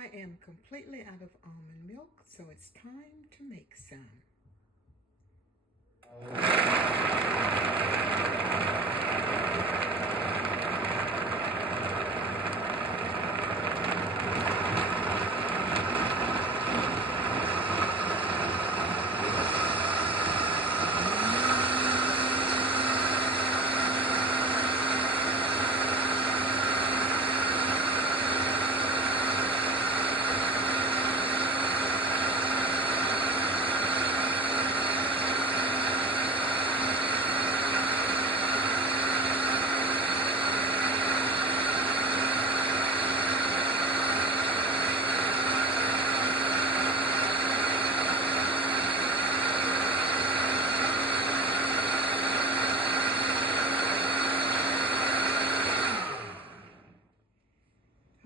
I am completely out of almond milk, so it's time to make some.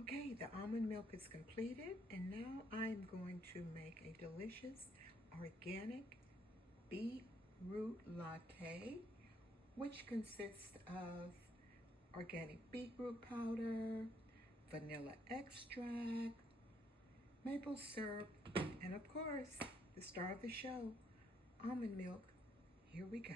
Okay, the almond milk is completed, and now I'm going to make a delicious organic beetroot latte, which consists of organic beetroot powder, vanilla extract, maple syrup, and of course, the star of the show, almond milk. Here we go.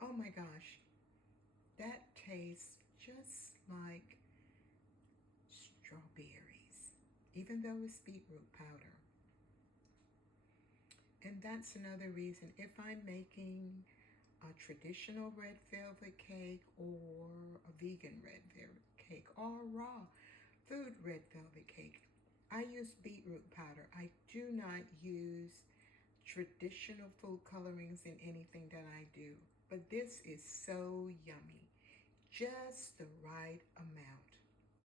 Oh my gosh, that tastes just like strawberries, even though it's beetroot powder. And that's another reason, if I'm making a traditional red velvet cake or a vegan red velvet cake or raw food red velvet cake, I use beetroot powder. I do not use traditional food colorings in anything that I do. But this is so yummy, just the right amount.